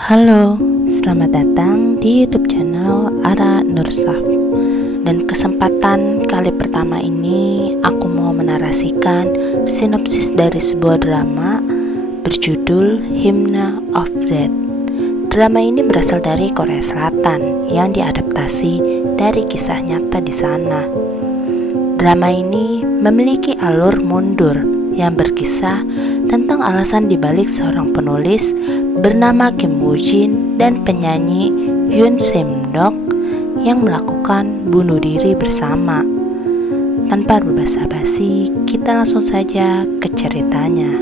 Halo, selamat datang di YouTube channel Ara Nursaf. Dan kesempatan kali pertama ini aku mau menarasikan sinopsis dari sebuah drama berjudul Hymn of Death. Drama ini berasal dari Korea Selatan yang diadaptasi dari kisah nyata di sana. Drama ini memiliki alur mundur yang berkisah tentang alasan dibalik seorang penulis bernama Kim Woo Jin dan penyanyi Yoon Sim-dok yang melakukan bunuh diri bersama. Tanpa berbasa-basi, kita langsung saja ke ceritanya.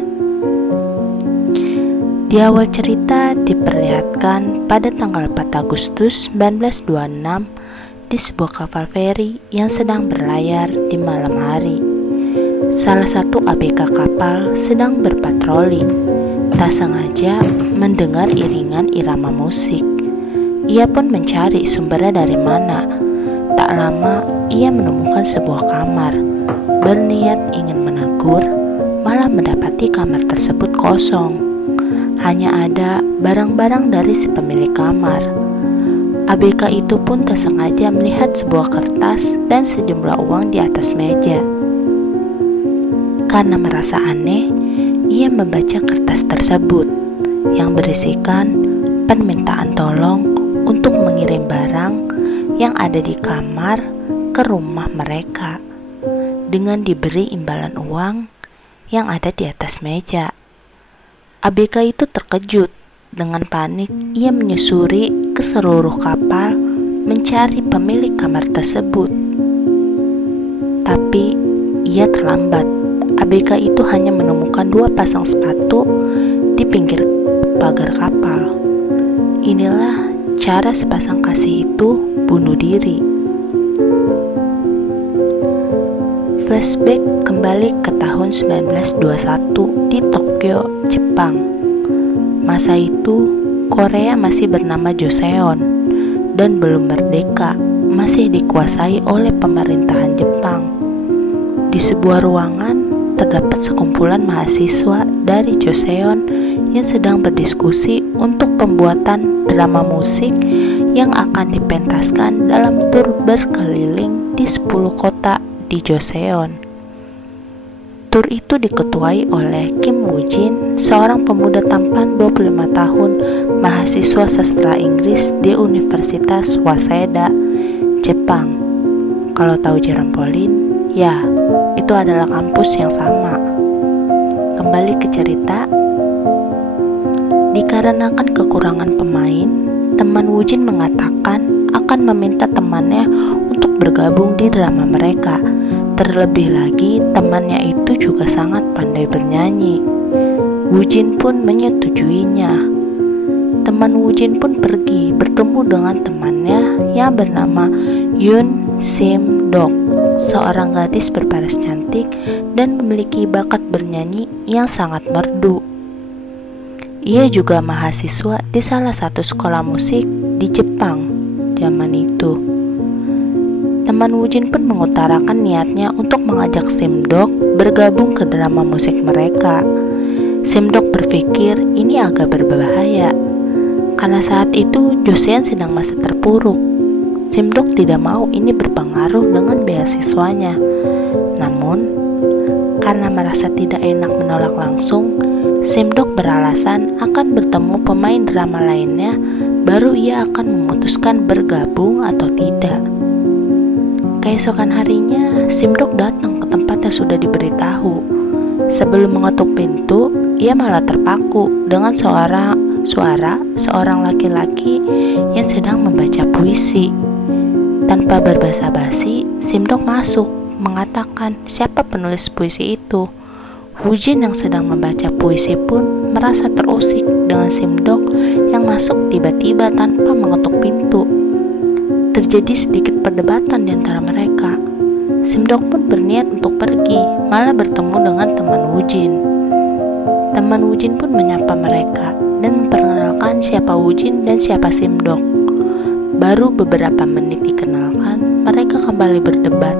Di awal cerita diperlihatkan pada tanggal 4 Agustus 1926 di sebuah kapal feri yang sedang berlayar di malam hari. Salah satu ABK kapal sedang berpatroli, tak sengaja mendengar iringan irama musik. Ia pun mencari sumbernya dari mana. Tak lama ia menemukan sebuah kamar. Berniat ingin menegur, malah mendapati kamar tersebut kosong. Hanya ada barang-barang dari si pemilik kamar. ABK itu pun tak sengaja melihat sebuah kertas dan sejumlah uang di atas meja. Karena merasa aneh, ia membaca kertas tersebut yang berisikan permintaan tolong untuk mengirim barang yang ada di kamar ke rumah mereka dengan diberi imbalan uang yang ada di atas meja. ABK itu terkejut. Dengan panik, ia menyusuri ke seluruh kapal mencari pemilik kamar tersebut. Tapi ia terlambat. ABK itu hanya menemukan 2 pasang sepatu di pinggir pagar kapal. Inilah cara sepasang kasih itu bunuh diri. Flashback kembali ke tahun 1921 di Tokyo, Jepang. Masa itu Korea masih bernama Joseon dan belum merdeka, masih dikuasai oleh pemerintahan Jepang. Di sebuah ruangan terdapat sekumpulan mahasiswa dari Joseon yang sedang berdiskusi untuk pembuatan drama musik yang akan dipentaskan dalam tur berkeliling di 10 kota di Joseon. Tur itu diketuai oleh Kim Woo Jin, seorang pemuda tampan 25 tahun, mahasiswa sastra Inggris di Universitas Waseda, Jepang. Kalau tahu Jerampolin, ya, itu adalah kampus yang sama. Kembali ke cerita. Dikarenakan kekurangan pemain, teman Woo Jin mengatakan akan meminta temannya untuk bergabung di drama mereka. Terlebih lagi, temannya itu juga sangat pandai bernyanyi. Woo Jin pun menyetujuinya. Teman Woo Jin pun pergi bertemu dengan temannya yang bernama Yoon Sim-dok, seorang gadis berparas cantik dan memiliki bakat bernyanyi yang sangat merdu. Ia juga mahasiswa di salah satu sekolah musik di Jepang zaman itu. Teman Woo Jin pun mengutarakan niatnya untuk mengajak Sim-dok bergabung ke drama musik mereka. Sim-dok berpikir ini agak berbahaya, karena saat itu Joseon sedang masa terpuruk. Sim-dok tidak mau ini berpengaruh dengan beasiswanya. Namun, karena merasa tidak enak menolak langsung, Sim-dok beralasan akan bertemu pemain drama lainnya, baru ia akan memutuskan bergabung atau tidak. Keesokan harinya, Sim-dok datang ke tempat yang sudah diberitahu. Sebelum mengetuk pintu, ia malah terpaku dengan suara seorang laki-laki yang sedang membaca puisi. Tanpa berbasa-basi, Sim-dok masuk, mengatakan siapa penulis puisi itu. Woo Jin yang sedang membaca puisi pun merasa terusik dengan Sim-dok yang masuk tiba-tiba tanpa mengetuk pintu. Terjadi sedikit perdebatan di antara mereka. Sim-dok pun berniat untuk pergi, malah bertemu dengan teman Woo Jin. Teman Woo Jin pun menyapa mereka dan memperkenalkan siapa Woo Jin dan siapa Sim-dok. Baru beberapa menit dikenalkan, mereka kembali berdebat.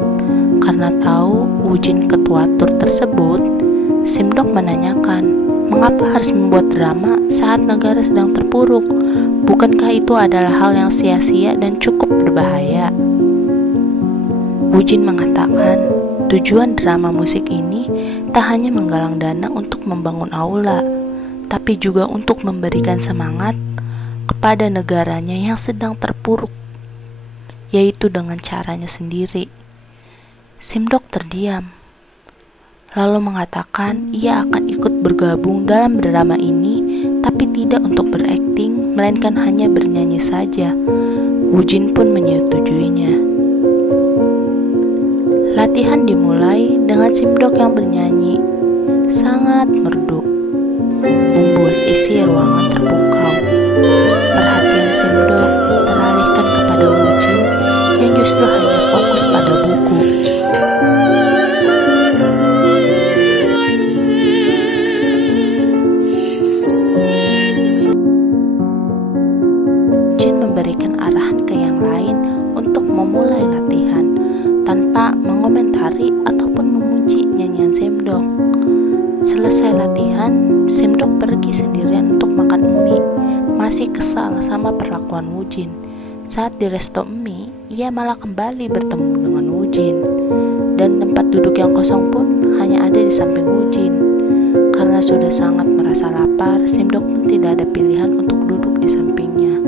Karena tahu Woo Jin ketua tur tersebut, Sim-dok menanyakan, Mengapa harus membuat drama saat negara sedang terpuruk? Bukankah itu adalah hal yang sia-sia dan cukup berbahaya? Woo-jin mengatakan, tujuan drama musik ini tak hanya menggalang dana untuk membangun aula, tapi juga untuk memberikan semangat kepada negaranya yang sedang terpuruk, yaitu dengan caranya sendiri. Simdok terdiam, lalu mengatakan ia akan ikut bergabung dalam drama ini, tapi tidak untuk berakting, melainkan hanya bernyanyi saja. Woo-jin pun menyetujuinya. Latihan dimulai dengan Simdok yang bernyanyi sangat merdu, membuat isi ruangan terpukau. Perhatian Simdok teralihkan kepada Woo-jin yang justru hanya fokus pada buku. Woo-jin memberikan arahan ke yang lain untuk memulai latihan tanpa mengomentari ataupun memuji nyanyian Simdok. Selesai latihan, Simdok pergi sendirian untuk makan mie. Masih kesal sama perlakuan Woo-jin. Saat di resto mie, ia malah kembali bertemu dengan Woo-jin. Dan tempat duduk yang kosong pun hanya ada di samping Woo-jin. Karena sudah sangat merasa lapar, Simdok pun tidak ada pilihan untuk duduk di sampingnya.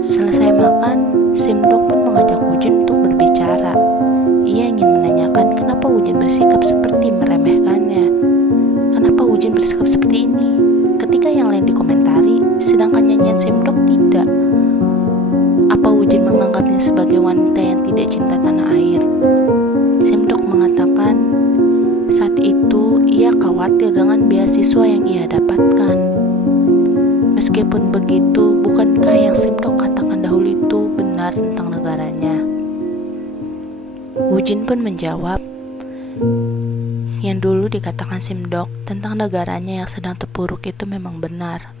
Selesai makan, Simdok pun mengajak Woo-jin untuk berbicara. Ia ingin menanyakan kenapa Woo-jin bersikap seperti meremehkannya. Kenapa Woo-jin bersikap seperti ini ketika yang lain dikomentari, sedangkan nyanyian Simdok tidak? Apa Woo-jin menganggapnya sebagai wanita yang tidak cinta tanah air? Simdok mengatakan saat itu ia khawatir dengan beasiswa yang ia dapatkan. Meskipun begitu, bukankah yang Simdok katakan dahulu itu benar tentang negaranya? Woo-jin pun menjawab, yang dulu dikatakan Simdok tentang negaranya yang sedang terpuruk itu memang benar.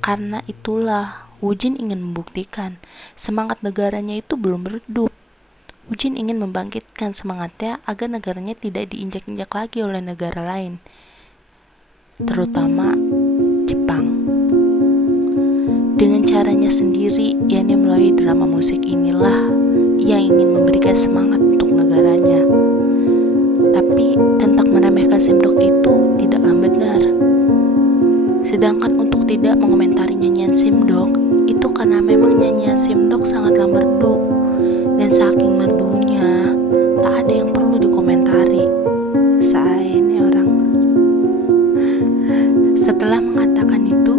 Karena itulah Woo-jin ingin membuktikan semangat negaranya itu belum redup. Woo-jin ingin membangkitkan semangatnya agar negaranya tidak diinjak-injak lagi oleh negara lain, terutama Jepang. Dengan caranya sendiri, yakni melalui drama musik inilah ia ingin memberikan semangat untuk negaranya. Tapi tentang meremehkan Simdok itu tidaklah benar. Sedangkan untuk tidak mengomentari nyanyian Simdok itu karena memang nyanyian Simdok sangatlah merdu, dan saking merdunya tak ada yang perlu dikomentari. Saya ini orang. Setelah mengatakan itu,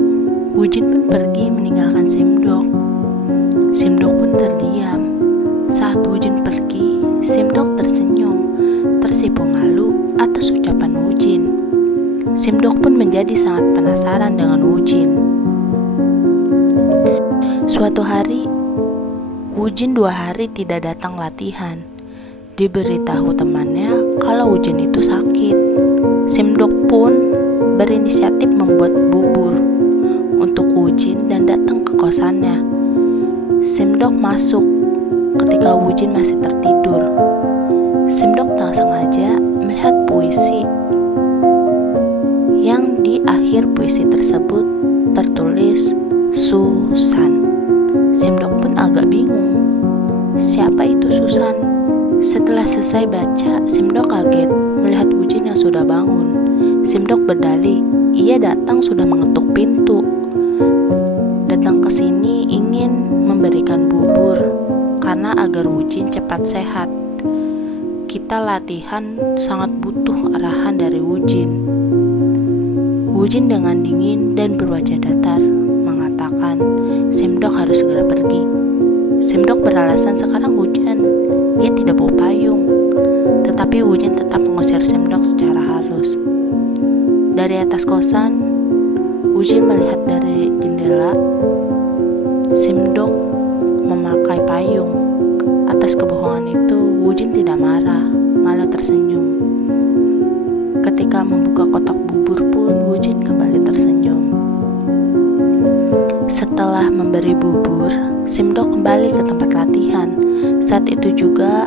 Woo-jin pun pergi meninggalkan Simdok. Simdok pun terdiam. Saat Woo-jin pergi, Simdok tersenyum, tersipu malu atas ucapan Woo-jin. Simdok pun menjadi sangat penasaran dengan Woo-jin. Suatu hari, Woo-jin 2 hari tidak datang latihan. Diberitahu temannya kalau Woo-jin itu sakit. Simdok pun berinisiatif membuat bubur untuk Woo-jin dan datang ke kosannya. Simdok masuk ketika Woo-jin masih tertidur. Simdok tak sengaja melihat puisi yang di akhir puisi tersebut tertulis Susan. Simdok pun agak bingung, siapa itu Susan? Setelah selesai baca, Simdok kaget melihat Woo-jin yang sudah bangun. Simdok berdalih, ia datang sudah mengetuk pintu. Datang ke sini ingin memberikan bubur karena agar Woo-jin cepat sehat. Kita latihan sangat butuh arahan dari Woo-jin. Woo-jin dengan dingin dan berwajah datar mengatakan Simdok harus segera pergi. Simdok beralasan sekarang hujan, ia tidak bawa payung. Tetapi Woo-jin tetap mengusir Simdok secara halus. Dari atas kosan, Woo-jin melihat dari jendela Simdok memakai payung. Atas kebohongan itu, Woo-jin tidak marah, malah tersenyum. Ketika membuka kotak bubur pun, Woo-jin kembali tersenyum. Setelah memberi bubur, Simdok kembali ke tempat latihan. Saat itu juga,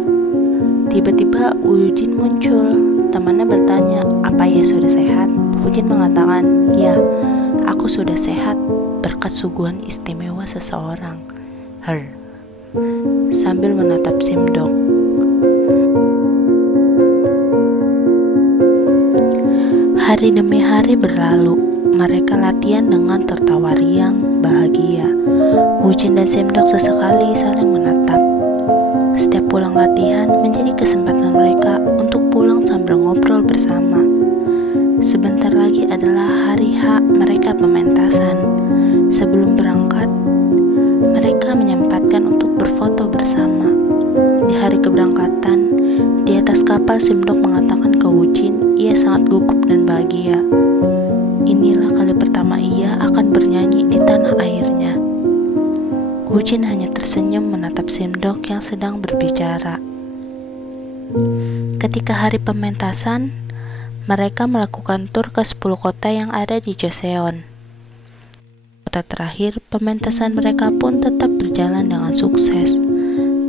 tiba-tiba Woo-jin muncul. Temannya bertanya, apa ia sudah sehat? Wujin mengatakan, "Ya, aku sudah sehat berkat suguhan istimewa seseorang, Her," sambil menatap Simdok. Hari demi hari berlalu, mereka latihan dengan tertawa riang, bahagia. Wujin dan Simdok sesekali saling menatap. Setiap pulang latihan menjadi kesempatan mereka untuk pulang sambil ngobrol bersama. Sebentar lagi adalah hari H mereka pementasan. Sebelum berangkat, mereka menyempatkan untuk berfoto bersama. Di hari keberangkatan, di atas kapal Simdok mengatakan ke Wujin, ia sangat gugup dan bahagia. Inilah kali pertama ia akan bernyanyi di tanah airnya. Wujin hanya tersenyum menatap Simdok yang sedang berbicara. Ketika hari pementasan, mereka melakukan tur ke 10 kota yang ada di Joseon. Kota terakhir, pementasan mereka pun tetap berjalan dengan sukses.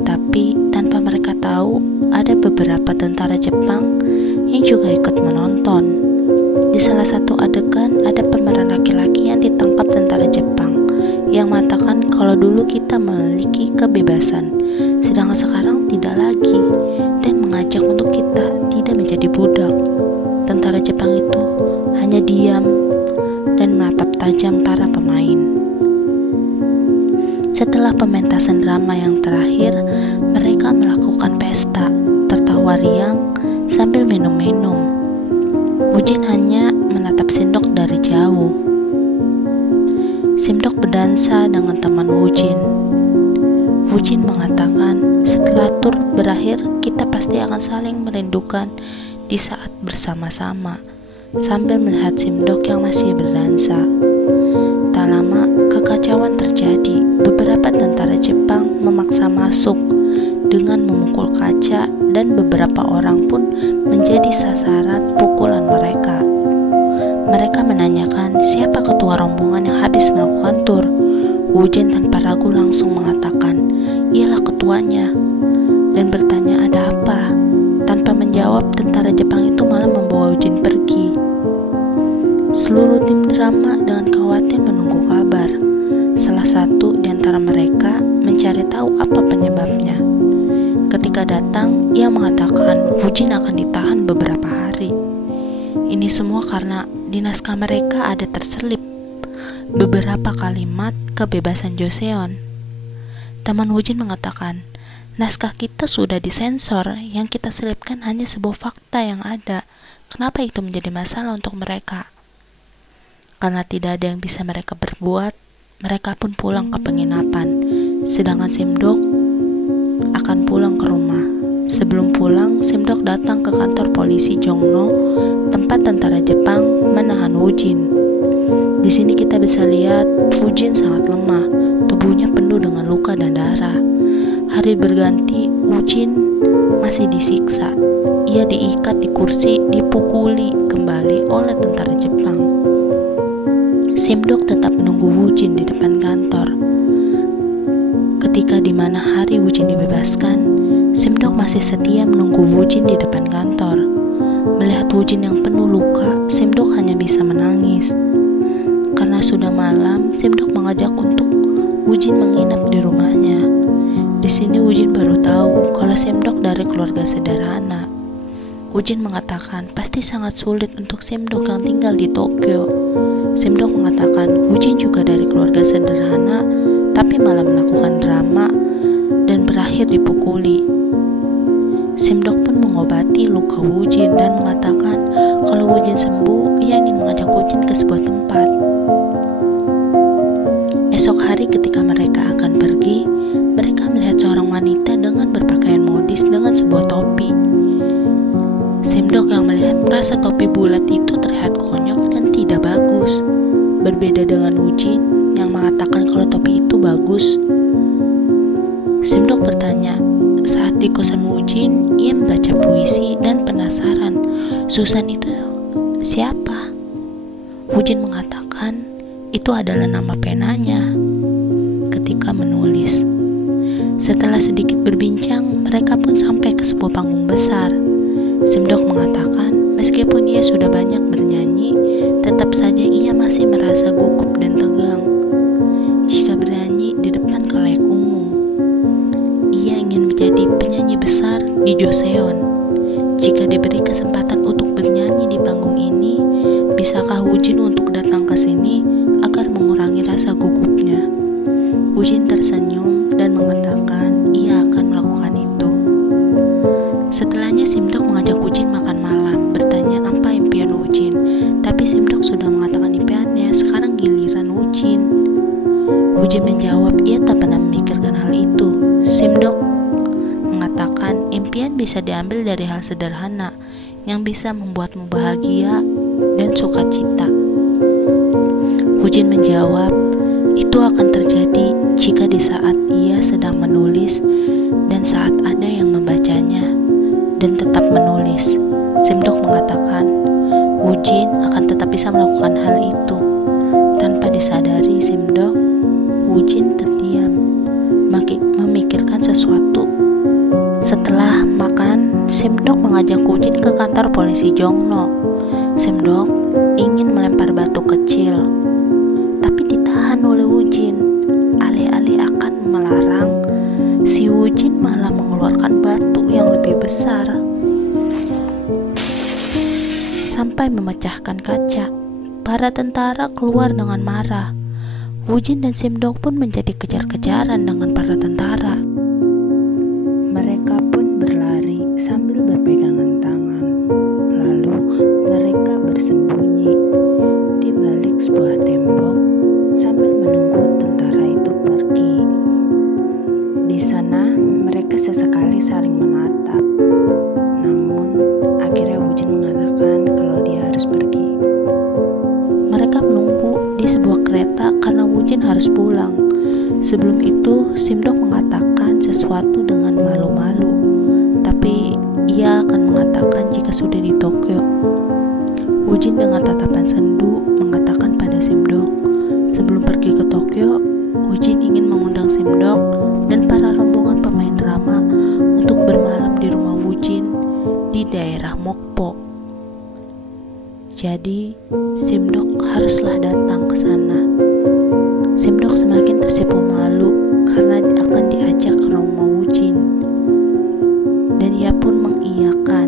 Tapi tanpa mereka tahu, ada beberapa tentara Jepang yang juga ikut menonton. Di salah satu adegan, ada pemeran laki-laki yang ditangkap tentara Jepang yang mengatakan kalau dulu kita memiliki kebebasan, sedangkan sekarang tidak lagi, dan mengajak untuk kita tidak menjadi budak. Tentara Jepang itu hanya diam dan menatap tajam para pemain. Setelah pementasan drama yang terakhir, mereka melakukan pesta, tertawa riang sambil minum-minum. Wujin hanya menatap Simdok dari jauh. Simdok berdansa dengan teman Wujin. Wujin mengatakan, setelah tur berakhir, kita pasti akan saling merindukan di saat bersama-sama, sambil melihat Simdok yang masih berdansa. Tak lama, kekacauan terjadi. Beberapa tentara Jepang memaksa masuk dengan memukul kaca, dan beberapa orang pun menjadi sasaran pukulan mereka. Mereka menanyakan siapa ketua rombongan yang habis melakukan tur. Wujin tanpa ragu langsung mengatakan, "Ialah ketuanya," dan bertanya ada apa. Tanpa menjawab, tentara Jepang itu malah membawa Wujin pergi. Seluruh tim drama dengan khawatir menunggu kabar. Salah satu di antara mereka mencari tahu apa penyebabnya. Ketika datang, ia mengatakan Wujin akan ditahan beberapa hari. Ini semua karena di naskah mereka ada terselip beberapa kalimat kebebasan Joseon. Teman Wujin mengatakan, naskah kita sudah disensor, yang kita selipkan hanya sebuah fakta yang ada. Kenapa itu menjadi masalah untuk mereka? Karena tidak ada yang bisa mereka berbuat, mereka pun pulang ke penginapan, sedangkan Simdok akan pulang ke rumah. Sebelum pulang, Simdok datang ke kantor polisi Jongno, tempat tentara Jepang menahan Wujin. Di sini kita bisa lihat Wujin sangat lemah, tubuhnya penuh dengan luka dan darah. Hari berganti, Wujin masih disiksa. Ia diikat di kursi, dipukuli kembali oleh tentara Jepang. Simdok tetap menunggu Wujin di depan kantor. Ketika di mana hari Wujin dibebaskan, Simdok masih setia menunggu Wujin di depan kantor. Melihat Wujin yang penuh luka, Simdok hanya bisa menangis. Karena sudah malam, Simdok mengajak untuk Wujin menginap di rumahnya. Di sini Wujin baru tahu kalau Simdok dari keluarga sederhana. Wujin mengatakan pasti sangat sulit untuk Simdok yang tinggal di Tokyo. Simdok mengatakan Wujin juga dari keluarga sederhana, tapi malah melakukan drama dan berakhir dipukuli. Simdok pun mengobati luka Wujin dan mengatakan kalau Wujin sembuh, ia ingin mengajak Wujin ke sebuah tempat. Esok hari ketika mereka akan pergi, mereka melihat seorang wanita dengan berpakaian modis dengan sebuah topi. Simdok yang melihat merasa topi bulat itu terlihat konyol dan tidak bagus. Berbeda dengan Wujin yang mengatakan kalau topi itu bagus. Simdok bertanya, saat di kosan Wujin, ia membaca puisi dan penasaran, Susan itu siapa? Wujin mengatakan itu adalah nama penanya ketika menulis. Setelah sedikit berbincang, mereka pun sampai ke sebuah panggung besar. Simdok mengatakan Meskipun ia sudah banyak bernyanyi, tetap saja ia masih merasa gugup dan tegang. Jika bernyanyi di depan khalayak umum, ia ingin menjadi penyanyi besar di Joseon. Jika diberi kesempatan untuk bernyanyi di panggung ini, bisakah Woo-jin untuk datang ke sini agar mengurangi rasa gugupnya? Woo-jin tersenyum dan mengatakan ia akan melakukan itu. Setelahnya Simdok mengajak Woo-jin makan malam, bertanya apa impian Woo-jin. Tapi Simdok sudah mengatakan impiannya, sekarang giliran Woo-jin. Woo-jin menjawab ia tak pernah memikirkan hal itu. Simdok mengatakan impian bisa diambil dari hal sederhana yang bisa membuatmu bahagia dan sukacita. Woo-jin menjawab, itu akan terjadi jika di saat ia sedang menulis dan saat ada yang membacanya dan tetap menulis. Simdok mengatakan, Woo-jin akan tetap bisa melakukan hal itu. Tanpa disadari Simdok, Woo-jin terdiam, memikirkan sesuatu. Setelah makan, Simdok mengajak Woo-jin ke kantor polisi Jongno. Simdok ingin melempar batu kecil, tapi ditahan oleh Woo-jin. Alih-alih akan melarang, si Woo-jin malah mengeluarkan batu yang lebih besar sampai memecahkan kaca. Para tentara keluar dengan marah. Woo-jin dan Simdok pun menjadi kejar-kejaran dengan para tentara. Mereka pun berlari sambil berpegangan tangan. Lalu mereka bersembunyi di balik sebuah tembok sambil menunggu tentara itu pergi. Di sana mereka sesekali saling menatap. Namun akhirnya Woo-jin mengatakan kalau dia harus pergi. Mereka menunggu di sebuah kereta karena Woo-jin harus pulang. Sebelum itu Simdok mengatakan sesuatu dengan malu-malu, tapi ia akan mengatakan jika sudah di Tokyo. Woo-jin dengan tatapan sendu mengatakan pada Simdok, sebelum pergi ke Tokyo, Woo-jin ingin mengundang Simdok dan para rombongan pemain drama untuk bermalam di rumah Woo-jin di daerah Mokpo. Jadi, Simdok haruslah datang ke sana. Simdok semakin tersipu malu karena akan diajak ke rumah Woo-jin, dan ia pun mengiyakan.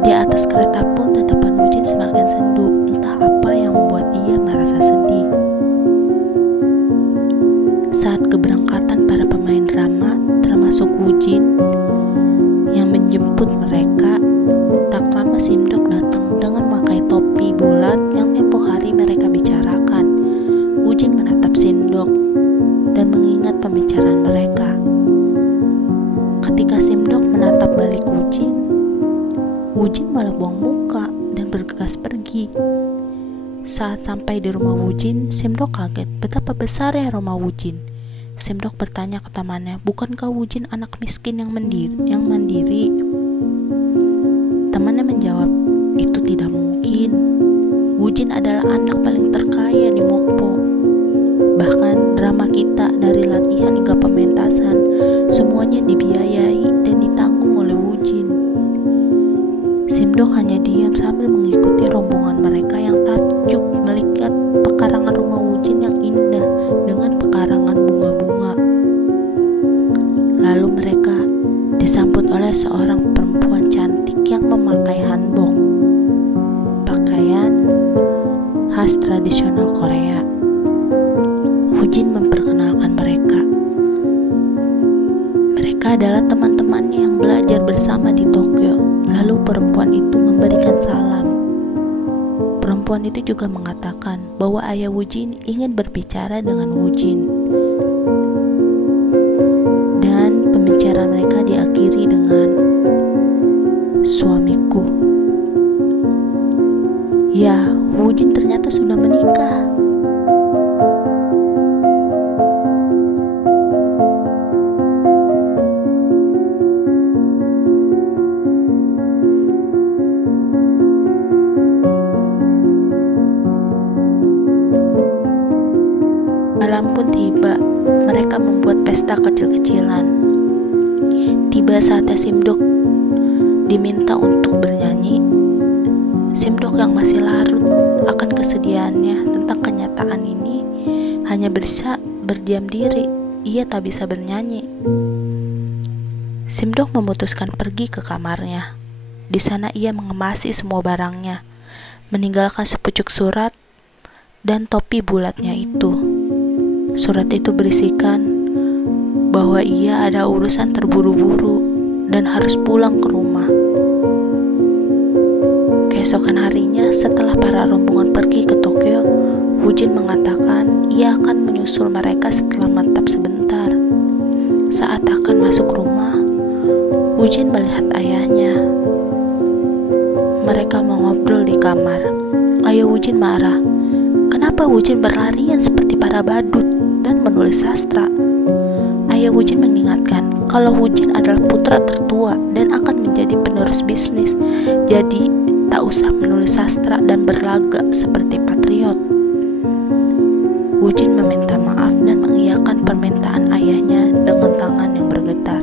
Di atas kereta pun tatapan Woo-jin semakin sendu, entah apa yang membuat ia merasa sedih. Saat keberangkatan para pemain drama, termasuk Woo-jin yang menjemput mereka, tak lama Simdok datang dengan memakai topi bulat yang tempo hari mereka bicarakan. Woo-jin menatap Simdok dan mengingat pembicaraan mereka. Ketika Simdok menatap balik Woo-jin, Woo-jin malah buang muka dan bergegas pergi. Saat sampai di rumah Woo-jin, Simdok kaget betapa besar ya rumah Woo-jin. Simdok bertanya ke temannya, bukankah Woo-jin anak miskin yang mandiri? Temannya menjawab, itu tidak mungkin. Woo-jin adalah anak paling terkaya di Mokpo. Bahkan drama kita dari latihan hingga pementasan semuanya dibiayai dan ditanggung oleh Woo-jin. Simdok hanya diam sambil mengikuti rombongan mereka yang takjub melihat pekarangan rumah Woo-jin yang indah dengan pekarangan bunga-bunga. Lalu mereka disambut oleh seorang perempuan cantik yang memakai hanbok, pakaian khas tradisional Korea. Woo-jin memperkenalkan mereka. Mereka adalah teman-temannya yang belajar bersama di Tokyo. Lalu perempuan itu memberikan salam. Perempuan itu juga mengatakan bahwa ayah Woo-jin ingin berbicara dengan Woo-jin. Dan pembicaraan mereka diakhiri dengan, suamiku. Ya, Woo-jin ternyata sudah menikah. Malam pun tiba, mereka membuat pesta kecil-kecilan. Tiba saatnya Simdok diminta untuk bernyanyi, Simdok yang masih larut akan kesedihannya tentang kenyataan ini hanya bisa berdiam diri. Ia tak bisa bernyanyi. Simdok memutuskan pergi ke kamarnya. Di sana ia mengemasi semua barangnya, meninggalkan sepucuk surat dan topi bulatnya itu. Surat itu berisikan bahwa ia ada urusan terburu-buru dan harus pulang ke rumah. Keesokan harinya, setelah para rombongan pergi ke Tokyo, Woo-jin mengatakan ia akan menyusul mereka setelah menetap sebentar. Saat akan masuk rumah, Woo-jin melihat ayahnya. Mereka mengobrol di kamar. Ayah Woo-jin marah. Kenapa Woo-jin berlarian seperti para badut dan menulis sastra? Ayah Woo-jin mengingatkan kalau Woo-jin adalah putra tertua dan akan menjadi penerus bisnis. Jadi, tak usah menulis sastra dan berlagak seperti patriot. Woo-jin meminta maaf dan mengiyakan permintaan ayahnya dengan tangan yang bergetar.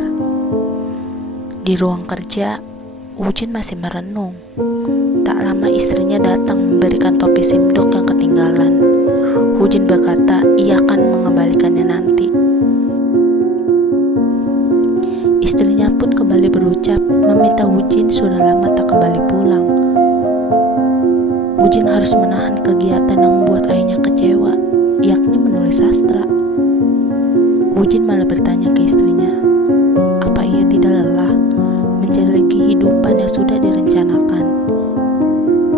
Di ruang kerja, Woo-jin masih merenung. Tak lama istrinya datang memberikan topi Simdok yang ketinggalan. Woo-jin berkata ia akan mengembalikannya nanti. Istrinya pun kembali berucap meminta Woo-jin sudah lama tak kembali pulang. Woo-jin harus menahan kegiatan yang membuat ayahnya kecewa, yakni menulis sastra. Woo-jin malah bertanya ke istrinya, apa ia tidak lelah menjalani kehidupan yang sudah direncanakan.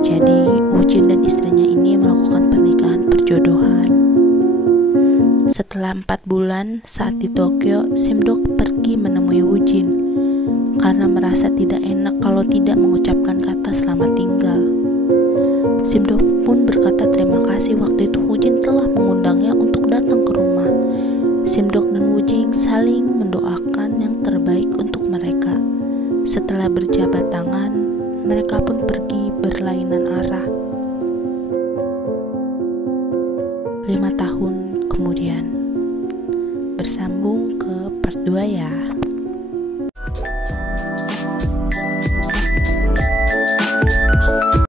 Jadi Woo-jin dan istrinya ini melakukan pernikahan perjodohan. Setelah 4 bulan saat di Tokyo, Simdok pergi menemui Woo-jin karena merasa tidak enak kalau tidak mengucapkan kata selamat tinggal. Simdok pun berkata terima kasih waktu itu Woo-jin telah mengundangnya untuk datang ke rumah. Simdok dan Woo-jin saling mendoakan yang terbaik untuk mereka. Setelah berjabat tangan, mereka pun pergi berlainan arah. 5 tahun kemudian, bersambung ke part 2 ya.